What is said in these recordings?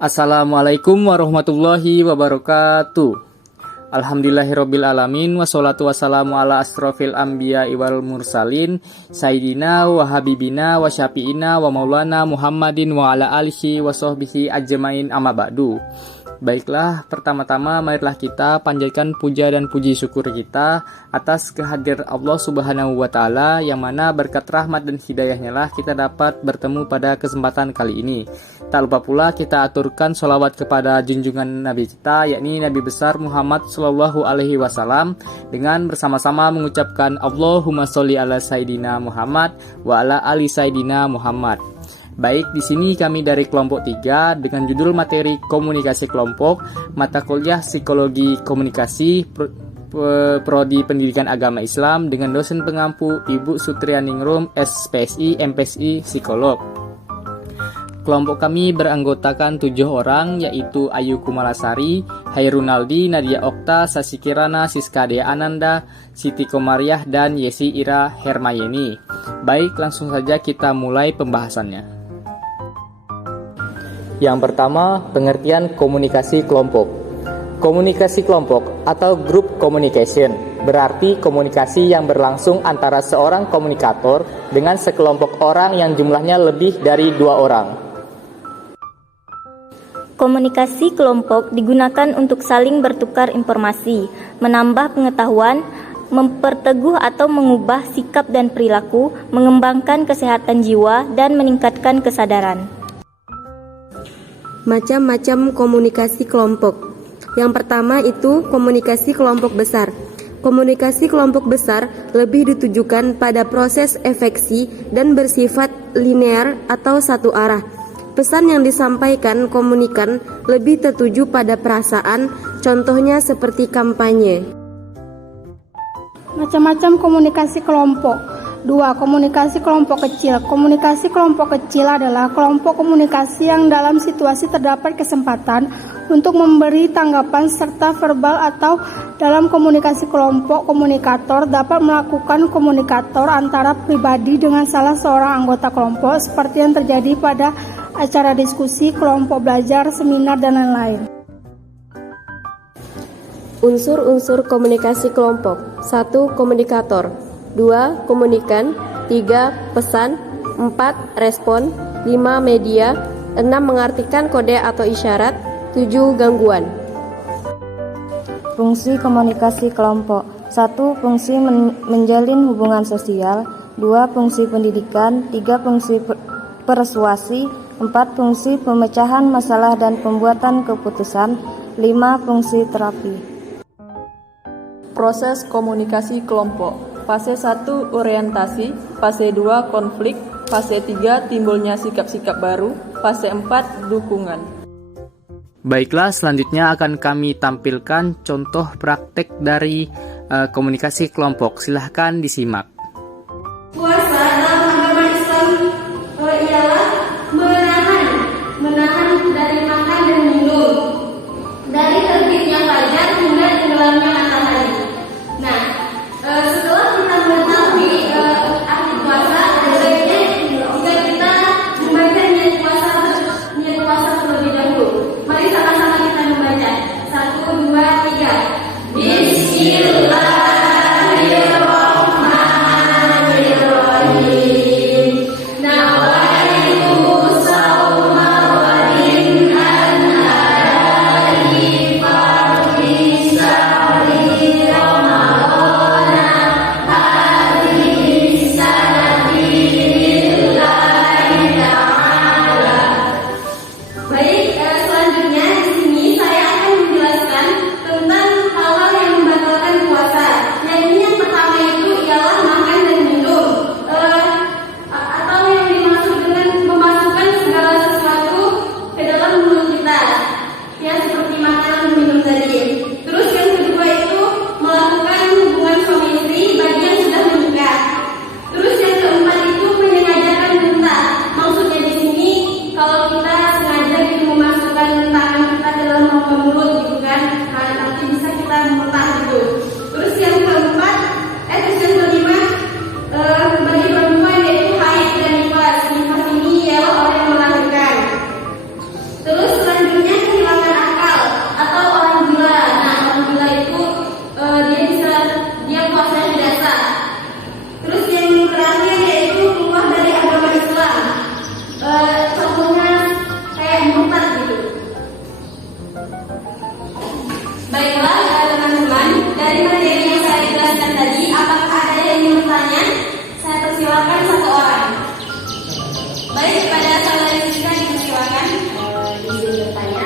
Assalamualaikum warahmatullahi wabarakatuh. Alhamdulillahirabbil alamin wassalatu wassalamu ala asrofil anbiya wal mursalin sayyidina wa habibina wa syafiina wa maulana Muhammadin wa ala alihi wa sahbihi ajmain amma ba'du. Baiklah, pertama-tama marilah kita panjatkan puja dan puji syukur kita atas kehadiran Allah Subhanahu wa taala, yang mana berkat rahmat dan hidayahnya lah kita dapat bertemu pada kesempatan kali ini. Tak lupa pula kita aturkan sholawat kepada junjungan Nabi kita, yakni Nabi besar Muhammad Sallallahu Alaihi Wasallam, dengan bersama-sama mengucapkan Allahumma sholli ala Sayyidina Muhammad wa ala ali Sayyidina Muhammad. Baik, di sini kami dari kelompok 3 dengan judul materi komunikasi kelompok, mata kuliah psikologi komunikasi, prodi pendidikan agama Islam, dengan dosen pengampu Ibu Sutrianingrum, SPSI, MPSI, psikolog. Kelompok kami beranggotakan 7 orang, yaitu Ayu Kumalasari, Hairunaldi, Nadia Okta, Sasi Kirana, Siska Dea Ananda, Siti Komariah, dan Yesi Ira Hermayeni. Baik, langsung saja kita mulai pembahasannya. Yang pertama, pengertian komunikasi kelompok. Komunikasi kelompok atau group communication berarti komunikasi yang berlangsung antara seorang komunikator dengan sekelompok orang yang jumlahnya lebih dari 2 orang. Komunikasi kelompok digunakan untuk saling bertukar informasi, menambah pengetahuan, memperteguh atau mengubah sikap dan perilaku, mengembangkan kesehatan jiwa, dan meningkatkan kesadaran. Macam-macam komunikasi kelompok. Yang pertama itu komunikasi kelompok besar. Komunikasi kelompok besar lebih ditujukan pada proses efeksi dan bersifat linear atau satu arah. Pesan yang disampaikan komunikan lebih tertuju pada perasaan, contohnya seperti kampanye. Macam-macam komunikasi kelompok. 2. Komunikasi kelompok kecil. Komunikasi kelompok kecil adalah kelompok komunikasi yang dalam situasi terdapat kesempatan untuk memberi tanggapan serta verbal, atau dalam komunikasi kelompok komunikator dapat melakukan komunikator antara pribadi dengan salah seorang anggota kelompok, seperti yang terjadi pada acara diskusi, kelompok belajar, seminar, dan lain-lain. Unsur-unsur komunikasi kelompok. 1. Komunikator. 2. Komunikan. 3. Pesan. 4. Respon. 5. Media. 6. Mengartikan kode atau isyarat. 7. Gangguan. Fungsi komunikasi kelompok. 1. Fungsi menjalin hubungan sosial. 2. Fungsi pendidikan. 3. Fungsi persuasi. 4. Fungsi pemecahan masalah dan pembuatan keputusan. 5. Fungsi terapi. Proses komunikasi kelompok. Fase 1 orientasi, fase 2 konflik, fase 3 timbulnya sikap-sikap baru, fase 4 dukungan. Baiklah, selanjutnya akan kami tampilkan contoh praktek dari komunikasi kelompok. Silahkan disimak. Puasa dalam agama Islam ialah menahan dari makan dan minum, dari terbitnya fajar hingga tenggelamnya matahari. Nah, setelah kita mengetahui arti puasa, sebaiknya jika kita membaca niat puasa terlebih dahulu. Mari sama-sama kita membaca. 1, 2, 3. Bismillahirrahmanirrahim. memperkenalkan satu orang. Baik, pada saudari Siska dipersilakan. Izin bertanya,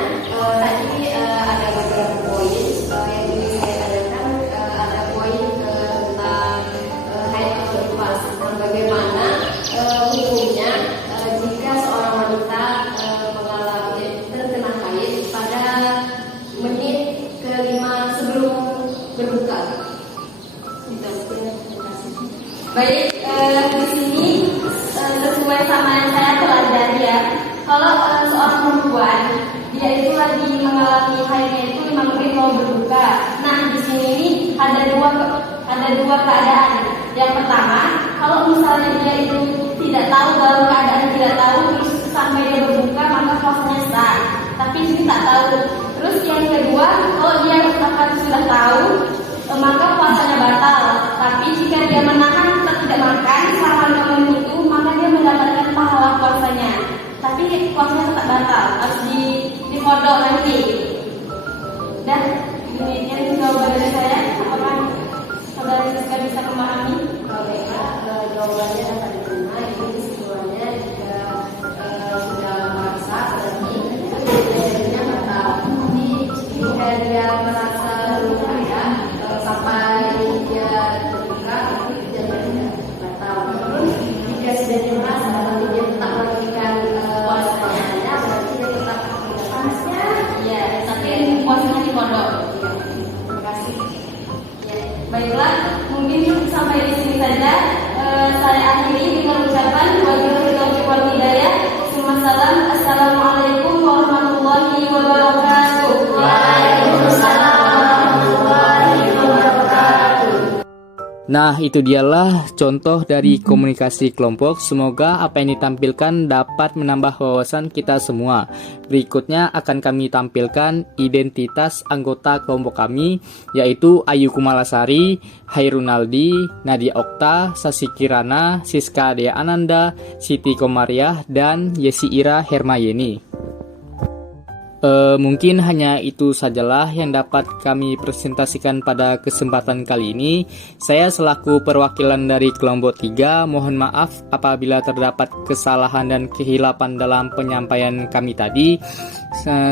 tadi ada beberapa poin yang ingin saya tanyakan. Ada poin tentang haid atau nifas. Bagaimana hukumnya jika seorang wanita mengalami terkena haid pada menit kelima sebelum berbuka? Baik, di sini sesuai sama yang saya pelajari ya. Kalau seorang perempuan dia itu lagi mengalami haidnya itu 5 menit mau berbuka. Nah, di sini ini ada dua keadaan. Yang pertama, kalau misalnya dia itu tidak tahu, dalam keadaan tidak tahu terus sampai dia berbuka, maka puasanya sah. Tapi ini tak tahu. Terus yang kedua, kalau dia sudah tahu, maka puasanya batal. Tapi jika dia menahan tetap tidak makan selama 5 menit itu, maka dia mendapatkan pahala puasanya. Tapi puasanya tetap batal, harus dikodok nanti. Dan ini jawaban dari saya. Apakah saudari Siska bisa memahami? Jawabannya dapat diterima. Ini kesimpulannya jika sudah merasa berarti jadinya batal. Tapi jika dia merasa belum ada sampai dia terbuka, itu jadinya batal. Terus jika sudah dia merasa tapi dia tetap melakukan puasanya, berarti dia tetap puasanya. Iya, tapi puasanya dikodok. Terima kasih. Baiklah, mungkin sampai di sini saja. Saya akhiri dengan ucapan wabillahi taufiq wal hidayah. Wassalam. Assalamualaikum warahmatullahi wabarakatuh. Waalaikumsalam warahmatullahi wabarakatuh. Nah, itu dialah contoh dari komunikasi kelompok. Semoga apa yang ditampilkan dapat menambah wawasan kita semua. Berikutnya akan kami tampilkan identitas anggota kelompok kami, yaitu Ayu Kumalasari, Hairunaldi, Nadia Okta, Sasi Kirana, Siska Dea Ananda, Siti Komariah, dan Yesi Ira Hermayeni. Mungkin hanya itu sajalah yang dapat kami presentasikan pada kesempatan kali ini. Saya selaku perwakilan dari kelompok 3 mohon maaf apabila terdapat kesalahan dan kehilapan dalam penyampaian kami tadi.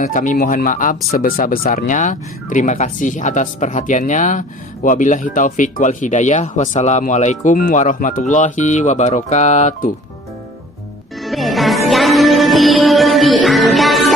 Kami mohon maaf sebesar-besarnya. Terima kasih atas perhatiannya. Wabillahi taufik wal hidayah. Wassalamualaikum warahmatullahi wabarakatuh. Bebas yang tidur di angkasa.